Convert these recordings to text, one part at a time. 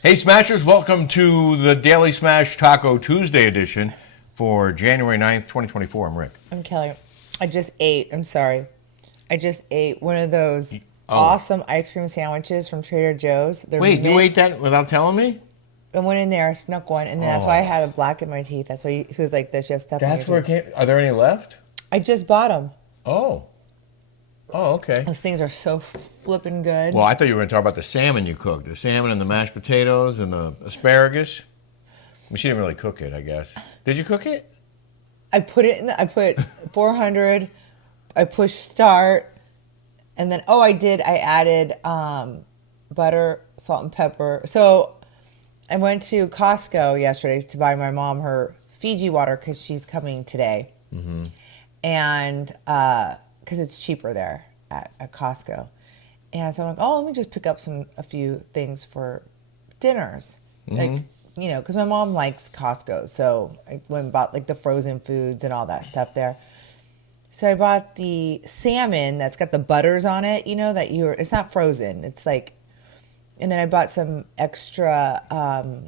Hey Smashers, welcome to the Daily Smash Taco Tuesday edition for January 9th, 2024. I'm Rick. I'm Kelly. I just ate one of those awesome ice cream sandwiches from Trader Joe's. Wait, you ate that without telling me? I went in there, snuck one, and that's why I had a black in my teeth. That's why he was like, "This, you have stuff." That's where it came. Are there any left? I just bought them. Oh, okay. Those things are so flippin' good. Well, I thought you were going to talk about the salmon you cooked. The salmon and the mashed potatoes and the asparagus. I mean, she didn't really cook it, I guess. Did you cook it? I put 400. I pushed start, and then I added butter, salt, and pepper. So I went to Costco yesterday to buy my mom her Fiji water because she's coming today, and because it's cheaper there at Costco. And so I'm like, let me just pick up a few things for dinners. Like, because my mom likes Costco. So I went and bought like the frozen foods and all that stuff there. So I bought the salmon that's got the butters on it, it's not frozen. It's like, and then I bought some extra, I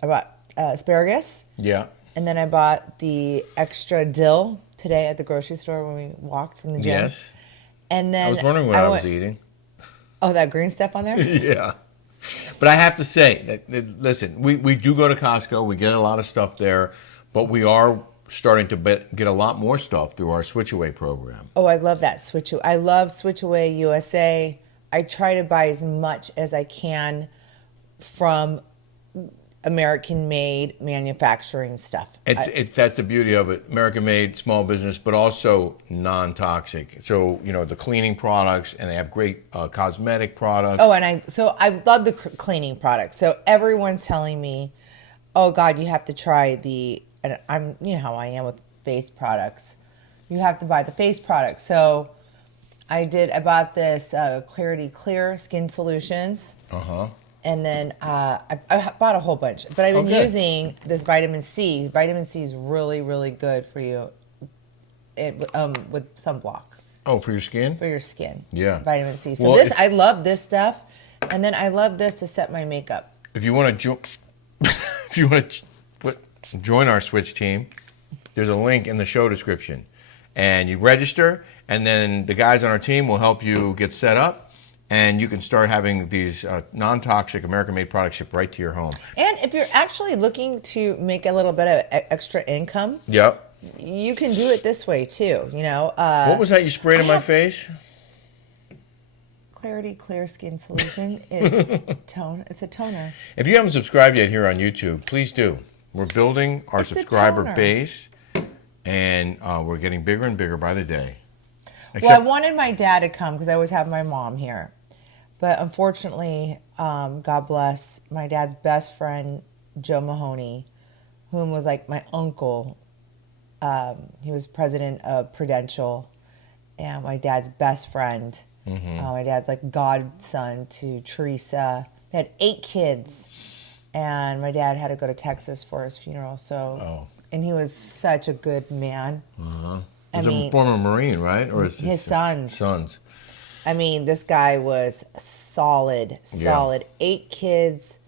bought asparagus. Yeah. And then I bought the extra dill today at the grocery store when we walked from the gym. Yes. And then I was wondering what I was eating. Oh, that green stuff on there? Yeah. But I have to say, listen, we do go to Costco. We get a lot of stuff there. But we are starting to get a lot more stuff through our Switch Away program. Oh, I love that Switch Away. I love Switch Away USA. I try to buy as much as I can from American-made manufacturing stuff. That's the beauty of it. American-made, small business, but also non-toxic. So, the cleaning products, and they have great cosmetic products. Oh, and I love the cleaning products. So everyone's telling me, oh, God, you have to try and I'm, how I am with face products. You have to buy the face products. So I bought this Clarity Clear Skin Solutions. And then I bought a whole bunch. But I've been using this vitamin C. Vitamin C is really, really good for you with sunblock. Oh, for your skin? For your skin. Yeah. Vitamin C. So I love this stuff. And then I love this to set my makeup. If you want to join our Switch team, there's a link in the show description. And you register, and then the guys on our team will help you get set up. And you can start having these non-toxic American-made products shipped right to your home. And if you're actually looking to make a little bit of extra income, you can do it this way too. What was that you sprayed in my face? Clarity Clear Skin Solution. It's a toner. If you haven't subscribed yet here on YouTube, please do. We're building our subscriber base, and we're getting bigger and bigger by the day. I wanted my dad to come because I always have my mom here. But unfortunately, God bless, my dad's best friend, Joe Mahoney, whom was like my uncle. He was president of Prudential, and my dad's best friend. My dad's like godson to Teresa. They had 8 kids, and my dad had to go to Texas for his funeral. And he was such a good man. He's a former Marine, right? Or his sons. Sons. I mean, this guy was solid. Yeah. 8 kids,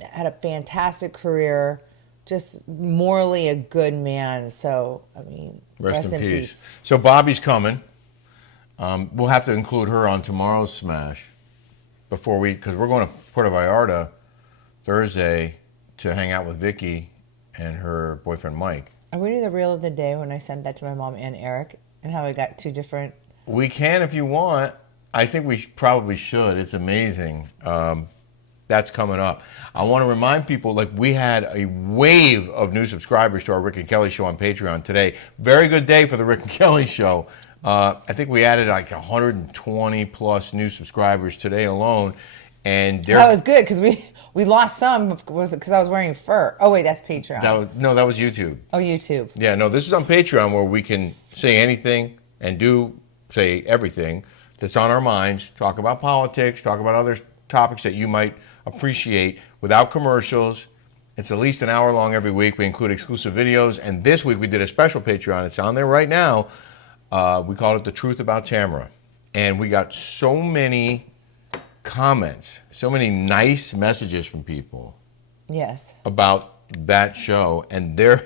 had a fantastic career, just morally a good man. So, I mean, rest in peace. So Bobby's coming. We'll have to include her on tomorrow's Smash because we're going to Puerto Vallarta Thursday to hang out with Vicky and her boyfriend Mike. Are we doing the reel of the day when I sent that to my mom and Eric, and how we got 2 different? We can if you want. I think we probably should. It's amazing. That's coming up. I want to remind people, we had a wave of new subscribers to our Rick and Kelly show on Patreon today. Very good day for the Rick and Kelly show. I think we added 120 plus new subscribers today alone. And that was good because we lost some because I was wearing fur. Oh wait, that's Patreon. That was YouTube. Oh, YouTube. Yeah, no, this is on Patreon where we can say anything and say everything that's on our minds. Talk about politics. Talk about other topics that you might appreciate without commercials. It's at least an hour long every week. We include exclusive videos, and this week we did a special Patreon. It's on there right now. We called it The Truth About Tamara, and we got so many comments, so many nice messages from people Yes. about that show and their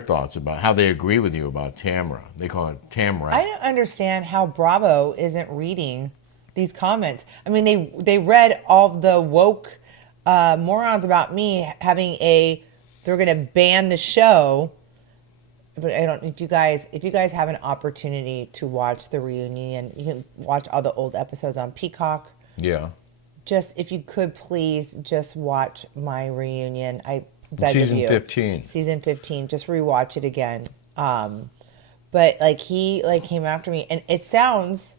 thoughts about how they agree with you about Tamara. They call it Tamrat. I don't understand how Bravo isn't reading these comments. I mean, they read all the woke morons about me having they're going to ban the show. But I don't. If you guys have an opportunity to watch the reunion, you can watch all the old episodes on Peacock. Yeah. Just if you could please just watch my reunion. I beg of you. Season 15. Season 15. Just rewatch it again. But like he came after me, and it sounds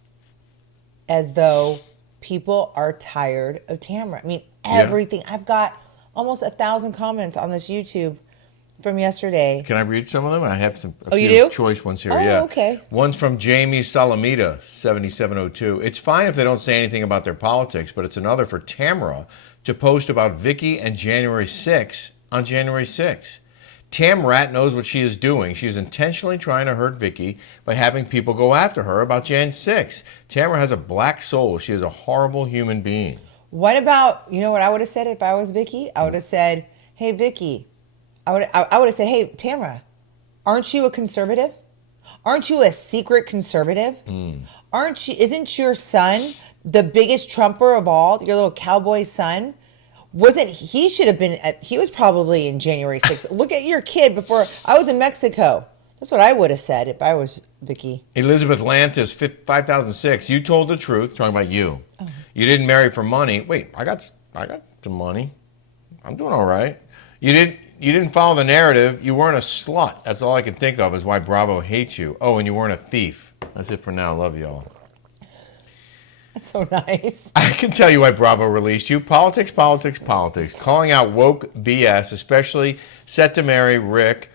as though people are tired of Tamara. I mean, everything. I've got almost 1,000 comments on this YouTube from yesterday. Can I read some of them? I have a you few do? choice ones here. Oh, yeah. okay. One's from Jamie Salamita, 7702. It's fine if they don't say anything about their politics, but it's another for Tamara to post about Vicky and January 6 on January 6. Tamrat knows what she is doing. She is intentionally trying to hurt Vicky by having people go after her about Jan 6. Tamara has a black soul. She is a horrible human being. What about, you know what I would have said if I was Vicky? I would have said, hey, Vicky. I would have said, hey, Tamara, aren't you a conservative? Aren't you a secret conservative? Isn't your son the biggest Trumper of all, your little cowboy son? He was probably in January 6th. Look at your kid before I was in Mexico. That's what I would have said if I was Vicky. Elizabeth Lantis, 5006. You told the truth, talking about you. Oh. You didn't marry for money. Wait, I got some money. I'm doing all right. You didn't follow the narrative. You weren't a slut. That's all I can think of is why Bravo hates you. Oh, and you weren't a thief. That's it for now. Love y'all. That's so nice. I can tell you why Bravo released you. Politics, politics, politics. Calling out woke BS, especially set to marry Rick,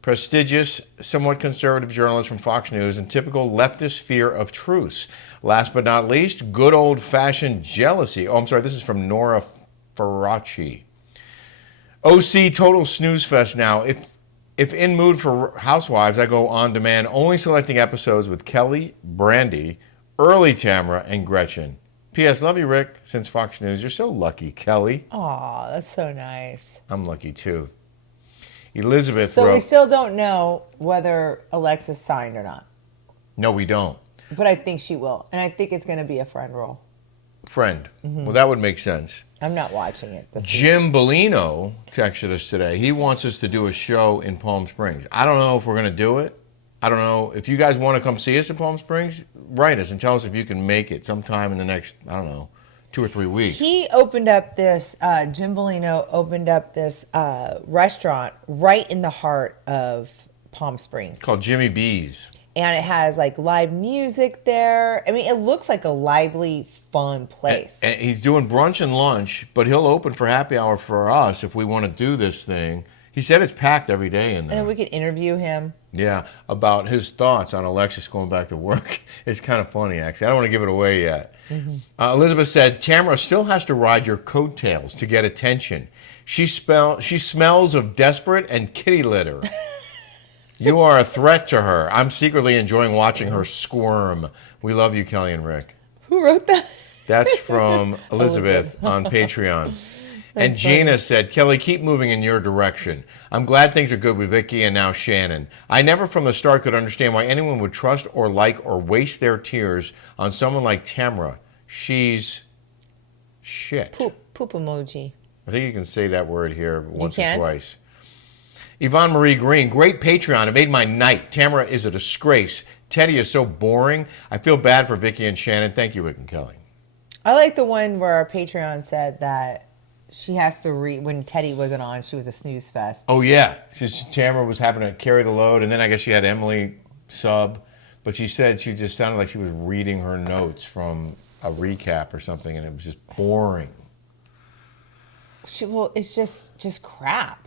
prestigious, somewhat conservative journalist from Fox News, and typical leftist fear of truce. Last but not least, good old-fashioned jealousy. Oh, I'm sorry. This is from Nora Faraci. OC total snooze fest now. If in mood for Housewives, I go on demand, only selecting episodes with Kelly, Brandy, early Tamara, and Gretchen. P.S. Love you, Rick. Since Fox News, you're so lucky, Kelly. Aw, that's so nice. I'm lucky too. Elizabeth So wrote, we still don't know whether Alexis signed or not. no, we don't. But I think she will. And I think it's going to be a friend role. Friend. Well, that would make sense. I'm not watching it. Jim Bellino texted us today. He wants us to do a show in Palm Springs. I don't know if we're going to do it. I don't know. If you guys want to come see us in Palm Springs, write us and tell us if you can make it sometime in the next, 2 or 3 weeks. He opened up this, Jim Bellino opened up this restaurant right in the heart of Palm Springs. It's called Jimmy B's. And it has like live music there. I mean, it looks like a lively, fun place. And he's doing brunch and lunch, but he'll open for happy hour for us if we want to do this thing. He said it's packed every day in there. And we could interview him. Yeah, about his thoughts on Alexis going back to work. It's kind of funny, actually. I don't want to give it away yet. Elizabeth said, Tamara still has to ride your coattails to get attention. She smells of desperate and kitty litter. You are a threat to her. I'm secretly enjoying watching her squirm. We love you, Kelly and Rick. Who wrote that? That's from Elizabeth on Patreon. And Gina said, Kelly, keep moving in your direction. I'm glad things are good with Vicky and now Shannon. I never from the start could understand why anyone would trust or like or waste their tears on someone like Tamara. She's shit. Poop emoji. I think you can say that word here once or can? twice. Yvonne Marie Green, great Patreon. It made my night. Tamara is a disgrace. Teddy is so boring. I feel bad for Vicky and Shannon. Thank you, Rick and Kelly. I like the one where our Patreon said that she has to read, when Teddy wasn't on, she was a snooze fest. Oh, yeah. Tamara was having to carry the load, and then I guess she had Emily sub. But she said she just sounded like she was reading her notes from a recap or something, and it was just boring. It's just crap.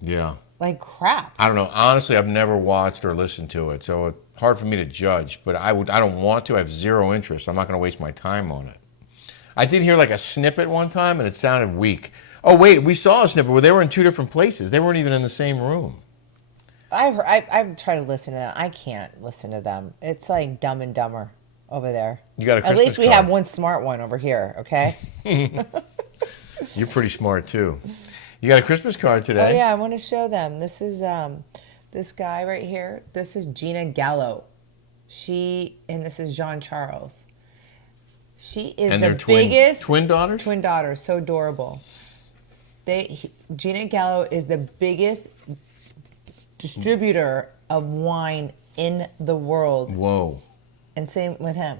Yeah. Like crap. I don't know. Honestly, I've never watched or listened to it, so it's hard for me to judge. But I don't want to. I have zero interest. I'm not going to waste my time on it. I did hear like a snippet one time, and it sounded weak. Oh, wait, we saw a snippet where they were in two different places. They weren't even in the same room. I've tried to listen to them. I can't listen to them. It's like Dumb and Dumber. over there. You got a At Christmas least we card. have one smart one over here, okay? You're pretty smart too. You got a Christmas card today. Oh yeah, I want to show them. This is this guy right here. This is Gina Gallo. And this is Jean Charles. She is And the they're biggest twin daughters. twin daughters. So adorable. Gina Gallo is the biggest distributor of wine in the world. Whoa. And same with him,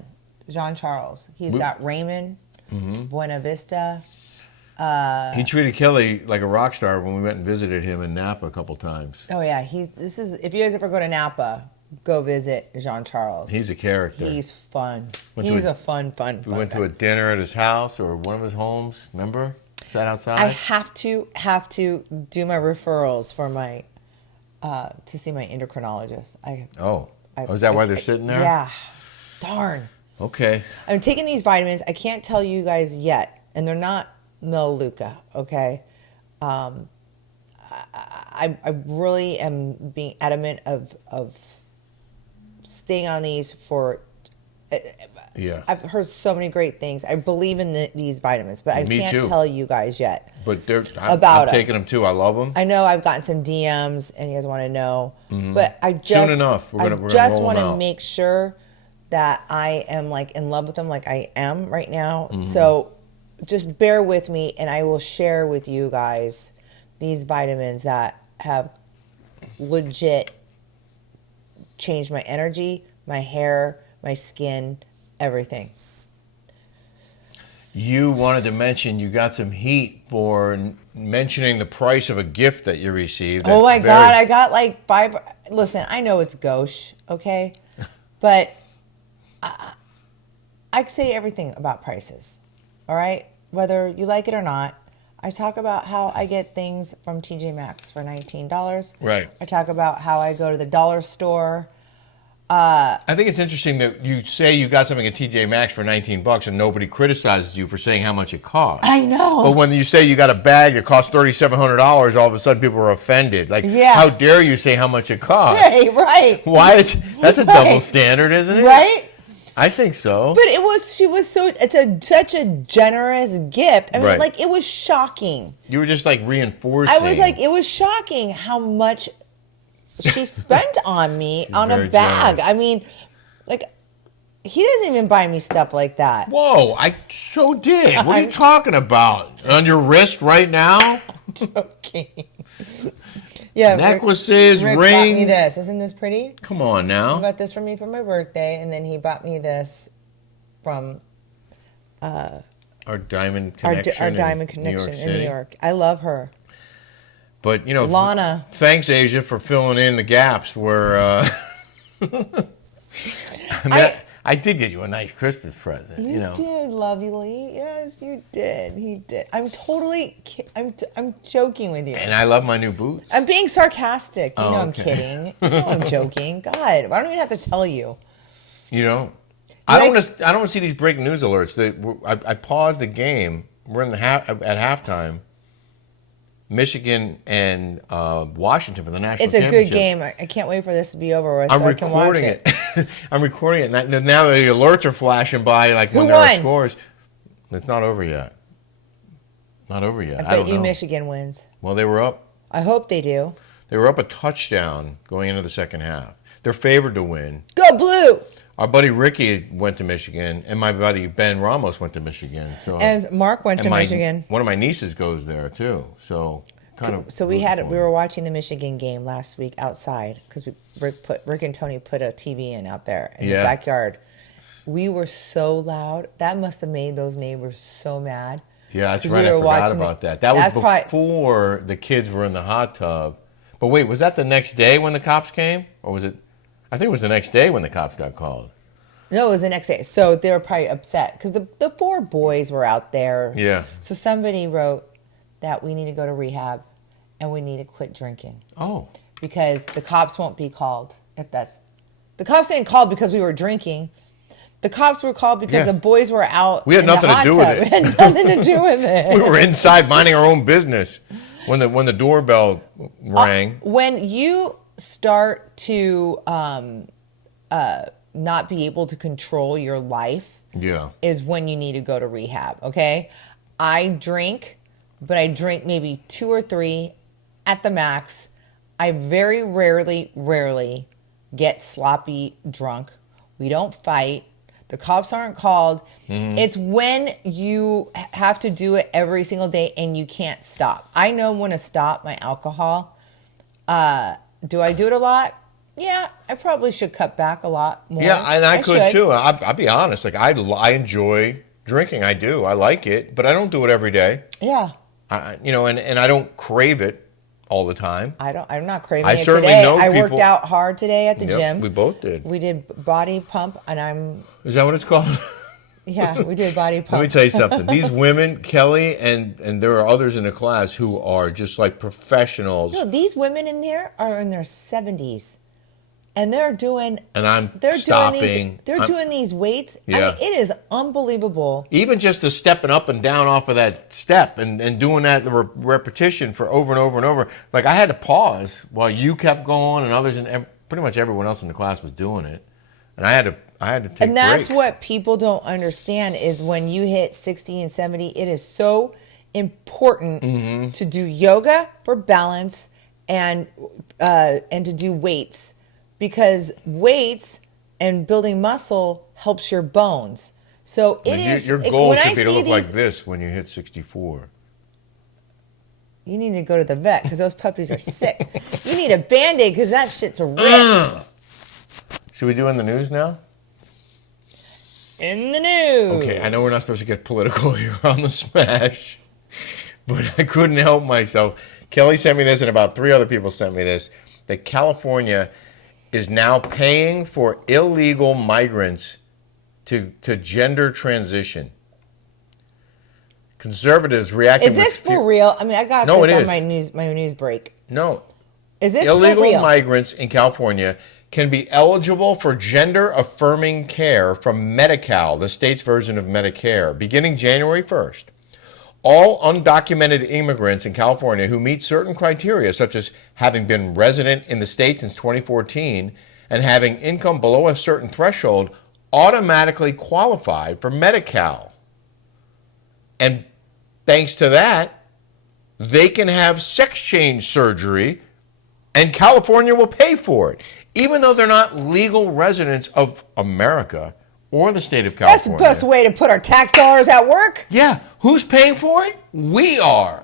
Jean Charles. He's got Raymond, Buena Vista. He treated Kelly like a rock star when we went and visited him in Napa a couple times. Oh yeah, if you guys ever go to Napa, go visit Jean Charles. He's a character. He's fun. Went He's to a fun We went guy. to a dinner at his house or one of his homes. Remember? Sat outside. I have to do my referrals for my to see my endocrinologist. Is that why they're sitting there? Yeah. Darn. Okay. I'm taking these vitamins. I can't tell you guys yet, and they're not Melaleuca, okay? I really am being adamant of staying on these for. Yeah. I've heard so many great things. I believe in these vitamins, but I Me can't too. tell you guys yet. But About I'm 'em. taking them too. I love them. I know I've gotten some DMs, and you guys want to know, but I just Soon enough, we're gonna just roll want 'em to out. make sure that I am like in love with them, like I am right now. So just bear with me, and I will share with you guys these vitamins that have legit changed my energy, my hair, my skin, everything. You wanted to mention you got some heat for mentioning the price of a gift that you received. Oh my That's God, very- I got like 5. Listen, I know it's gauche, okay? But I say everything about prices, all right? Whether you like it or not. I talk about how I get things from TJ Maxx for $19. Right. I talk about how I go to the dollar store. I think it's interesting that you say you got something at TJ Maxx for $19 and nobody criticizes you for saying how much it costs. I know. But when you say you got a bag that costs $3,700, all of a sudden people are offended. Like, Yeah. how dare you say how much it costs? Right. Why is that's a double standard, isn't it? Right? I think so. But it's such a generous gift. I mean, Right. like, it was shocking. You were just like reinforcing. I was like, it was shocking how much she spent on me on a Very bag. generous. I mean, like, he doesn't even buy me stuff like that. whoa, I so did. What are you talking about? On your wrist right now? Joking. Yeah, Necklaces, Rick bought me rings. this. Isn't this pretty? Come on He now. bought this for me for my birthday, and then he bought me this from Our diamond our connection. diamond in New York connection in New City. York. I love her. But, Lana. Thanks, Asia, for filling in the gaps where, I did get you a nice Christmas present, You did, lovely. Yes, you did. He did. I'm joking with you. And I love my new boots. I'm being sarcastic. You know I'm okay. kidding. You know I'm joking. God, I don't even have to tell you. I don't want to see these breaking news alerts. I paused the game. We're in at halftime. Michigan and Washington for the national It's a championship. good game. I can't wait for this to be over with so I can watch recording it. I'm recording it. Now the alerts are flashing by like when Who there are won? scores. It's not over yet. Not over yet. I don't bet you know. Michigan wins. Well, they were up. I hope they do. They were up a touchdown going into the second half. They're favored to win. Go Blue! Our buddy Ricky went to Michigan, and my buddy Ben Ramos went to Michigan. So And Mark went to my- Michigan. One of my nieces goes there too. So So we were watching the Michigan game last week outside because Rick and Tony put a TV in out there in the backyard. We were so loud. That must have made those neighbors so mad. Yeah, that's 'Cause right. we I were forgot watching about it. that. That was That's probably- before the kids were in the hot tub. But wait, was that the next day when the cops came? Or was it? I think it was the next day when the cops got called. No, it was the next day. So they were probably upset because the 4 boys were out there. Yeah. So somebody wrote that we need to go to rehab and we need to quit drinking Oh. because the cops won't be called if that's... The cops didn't call because we were drinking. The cops were called because Yeah. the boys were out. We had in the nothing to hot do with tub. it. We had nothing to do with it. We were inside minding our own business when the doorbell rang. When you start to not be able to control your life Yeah. is when you need to go to rehab, okay? I drink, but I drink maybe 2 or 3 at the max. I very rarely get sloppy drunk. We don't fight. The cops aren't called. It's when you have to do it every single day and you can't stop. I know when to stop my alcohol. Do I do it a lot? Yeah, I probably should cut back a lot more. Yeah, and I could should. too. I'll be honest. Like I enjoy drinking. I do. I like it, but I don't do it every day. Yeah. And I don't crave it all the time. I'm not craving I it certainly today. know I worked people- out hard today at the Yep, gym. we both did. We did body pump, and Is that what it's called? yeah, we did body pump. Let me tell you something. These women, Kelly, and there are others in the class who are just like professionals. No, these women in there are in their 70s, and they're doing. And I'm They're stopping. doing these weights. I Yeah. mean, it is unbelievable. Even just the stepping up and down off of that step and doing that repetition for over and over and over. Like I had to pause while you kept going and others and pretty much everyone else in the class was doing it, and I had to take And that's breaks. what people don't understand is when you hit 60 and 70, it is so important Mm-hmm. to do yoga for balance and to do weights, because weights and building muscle helps your bones. So it is. Your goal when I should be to see look like these- this when you hit 64. You need to go to the vet because those puppies are sick. You need a Band-Aid because that shit's ripped. Should we do in the news now? In the news. Okay, I know we're not supposed to get political here on the Smash, but I couldn't help myself. Kelly sent me this, and about 3 other people sent me this, that California is now paying for illegal migrants to gender transition. Conservatives reacted Is this with for real? I mean, I got No, this it on is. my news break. No. Is this Illegal for real? migrants in California can be eligible for gender-affirming care from Medi-Cal, the state's version of Medicare, beginning January 1st. All undocumented immigrants in California who meet certain criteria, such as having been resident in the state since 2014 and having income below a certain threshold, automatically qualify for Medi-Cal. And thanks to that, they can have sex change surgery, and California will pay for it, even though they're not legal residents of America or the state of That's the California. best way to put our tax dollars at work. Yeah, who's paying for it? We are.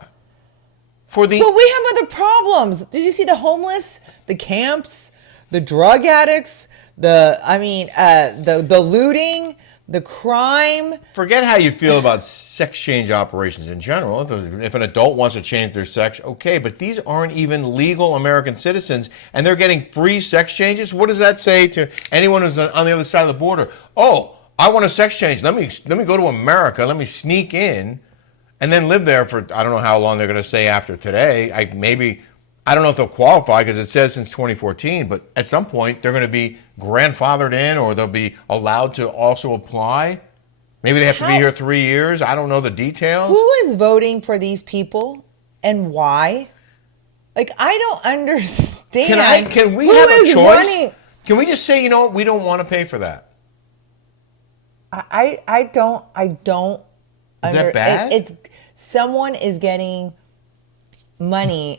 For the But we have other problems. Did you see the homeless, the camps, the drug addicts, the looting, the crime? forget how you feel about sex change operations in general. If an adult wants to change their sex, okay, but these aren't even legal American citizens, and they're getting free sex changes. What does that say to anyone who's on the other side of the border? Oh, I want a sex change. Let me go to America. Let me sneak in, and then live there for I don't know how long they're going to say after today. I don't know if they'll qualify because it says since 2014, but at some point they're going to be grandfathered in, or they'll be allowed to also apply. Maybe they have to be here 3 years. I don't know the details. Who is voting for these people and why? Like, I don't understand. Can we Who have a is choice? running? Can we just say, you know what, we don't want to pay for that? I don't. Is that bad? It's someone is getting money,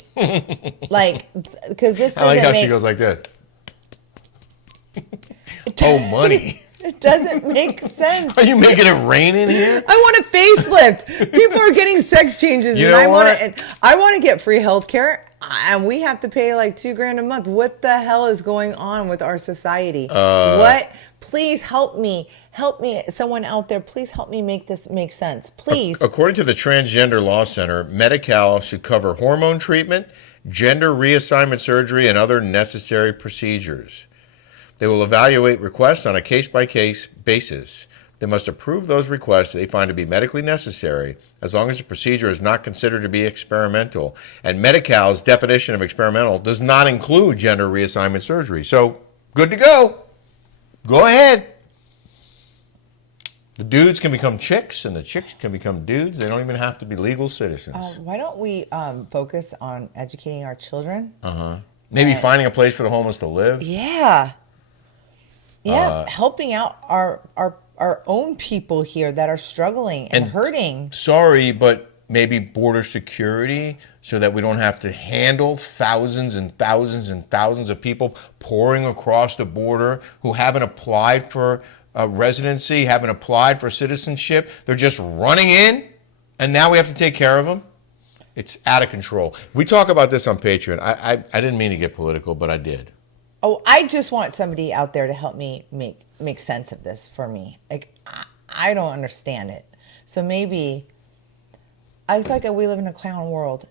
like, because this I like doesn't how make. she goes like that. Oh, money. It doesn't make sense. Are you making it rain in here? I want a facelift. People are getting sex changes, You and know I want what? to. And I want to get free health care, and we have to pay like $2,000 a month. What the hell is going on with our society? What? Please help me. Help me. Someone out there, please help me make this make sense. Please. According to the Transgender Law Center, Medi-Cal should cover hormone treatment, gender reassignment surgery, and other necessary procedures. They will evaluate requests on a case-by-case basis. They must approve those requests they find to be medically necessary, as long as the procedure is not considered to be experimental. And Medi-Cal's definition of experimental does not include gender reassignment surgery. So, good to go. Go ahead. The dudes can become chicks, and the chicks can become dudes. They don't even have to be legal citizens. Why don't we focus on educating our children? Maybe finding a place for the homeless to live. Yeah. Yeah, helping out our own people here that are struggling and hurting. Sorry, but maybe border security so that we don't have to handle thousands and thousands and thousands of people pouring across the border who haven't applied for residency, haven't applied for citizenship. They're just running in, and now we have to take care of them. It's out of control. We talk about this on Patreon. I didn't mean to get political, but I did. Oh, I just want somebody out there to help me make sense of this for me. Like, I don't understand it. So maybe it's like we live in a clown world.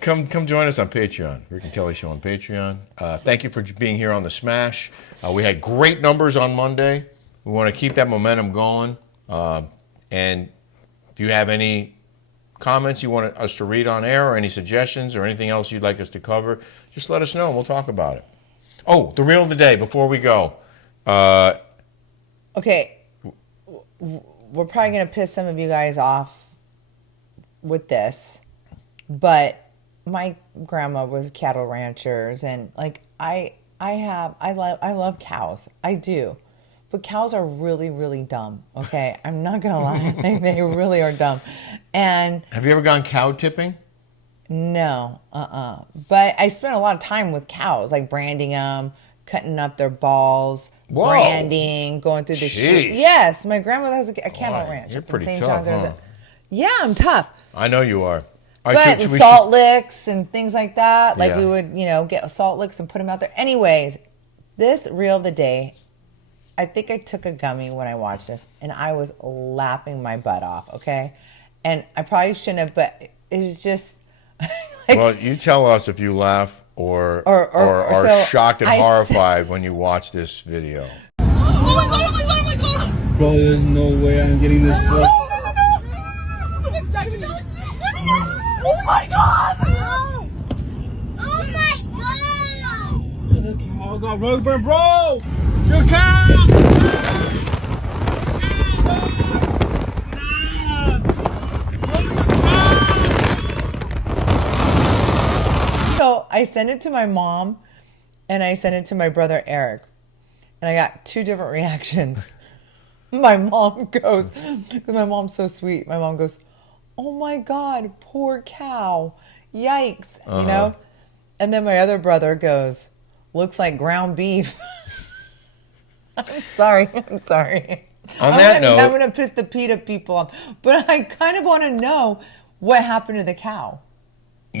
Come join us on Patreon. Rick and Kelly Show on Patreon. Thank you for being here on the Smash. We had great numbers on Monday. We want to keep that momentum going. And if you have any comments you want us to read on air, or any suggestions, or anything else you'd like us to cover, just let us know and we'll talk about it. Oh, the reel of the day before we go. Okay, we're probably going to piss some of you guys off with this, but my grandma was cattle ranchers, and like I love cows. I do. But cows are really, really dumb, okay? I'm not going to lie. They really are dumb. And have you ever gone cow tipping? No, But I spent a lot of time with cows, like branding them, cutting up their balls, Whoa. branding, going through the chute. Yes, my grandmother has a cattle ranch. You're up in pretty St. tough, John's, huh? Yeah, I'm tough. I know you are. All But right, salt licks and things like that. Like Yeah. we would, get salt licks and put them out there. Anyways, this reel of the day, I think I took a gummy when I watched this, and I was laughing my butt off, okay? And I probably shouldn't have, but it was just... like, well, you tell us if you laugh or are so shocked and horrified when you watch this video. Oh my god, oh my god, oh my god! Bro, there's no way I'm getting this No, book. no, no, no! Oh my god! Oh my god! The cow got road burn, bro! Your cow! So I sent it to my mom, and I sent it to my brother Eric, and I got two different reactions. My mom goes, because my mom's so sweet, my mom goes, oh my God, poor cow, yikes, And then my other brother goes, looks like ground beef. I'm sorry. On that note, I'm going to piss the PETA people off, but I kind of want to know what happened to the cow.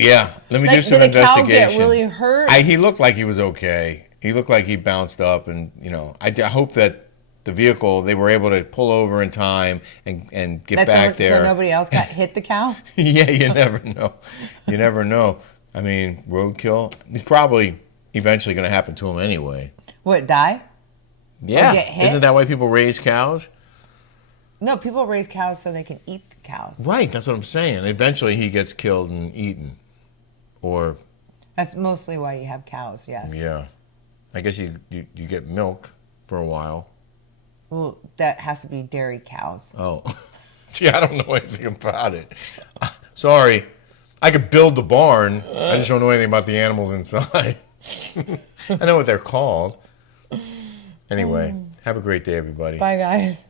yeah, let me do some did the cow investigation. get really hurt? He looked like he was okay. He looked like he bounced up, and I hope that the vehicle, they were able to pull over in time and get back there. So nobody else got hit the cow? Yeah, you never know. You never know. I mean, roadkill. He's probably eventually going to happen to him anyway. What, die? Yeah. get hit? Isn't that why people raise cows? No, people raise cows so they can eat the cows. Right, that's what I'm saying. Eventually he gets killed and eaten. Or, That's mostly why you have cows, yes. yeah. I guess you get milk for a while. Well, that has to be dairy cows. Oh. See, I don't know anything about it. Sorry. I could build the barn. I just don't know anything about the animals inside. I know what they're called. Anyway, have a great day, everybody. Bye, guys.